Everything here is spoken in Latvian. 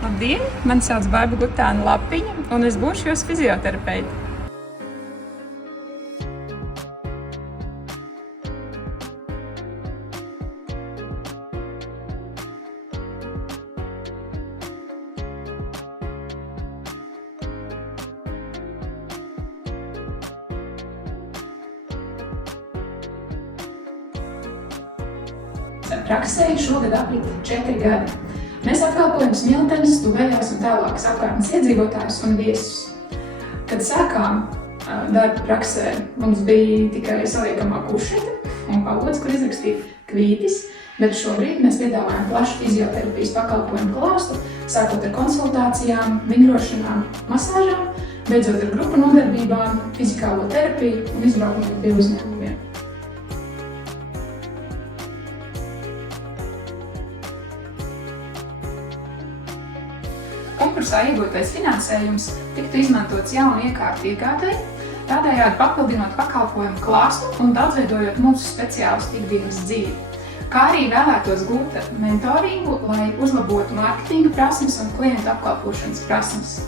Labdien! Mani sauc Baiba Gutāna Lapiņa, un es būšu jūsu fizioterapeite. Praksē šogad aprit 4 gadi. Mēs apkalpojam Smiltenes, tuvējās un tālākas apkārtnes iedzīvotājus un viesus. Kad sākām darbu praksē, mums bija tikai saliekamā kušete un palods, kur izrakstīt kvītis, bet šobrīd mēs piedāvājam plašu fizioterapijas pakalpojumu klāstu, sākot ar konsultācijām, vingrošanām, masāžām, beidzot ar grupu nodarbībām, fizikālo terapiju un izbraukumiem pie uzņēmumiem. Konkursā iegūtais finansējums tiktu izmantots jaunu iekārtu iegādei, tādējādi papildinot pakalpojumu klāstu un daudzveidojot mūsu speciālistu ikdienas dzīvi, kā arī vēlētos gūt mentoringu, lai uzlabotu mārketinga prasmes un klientu apkalpošanas prasmes.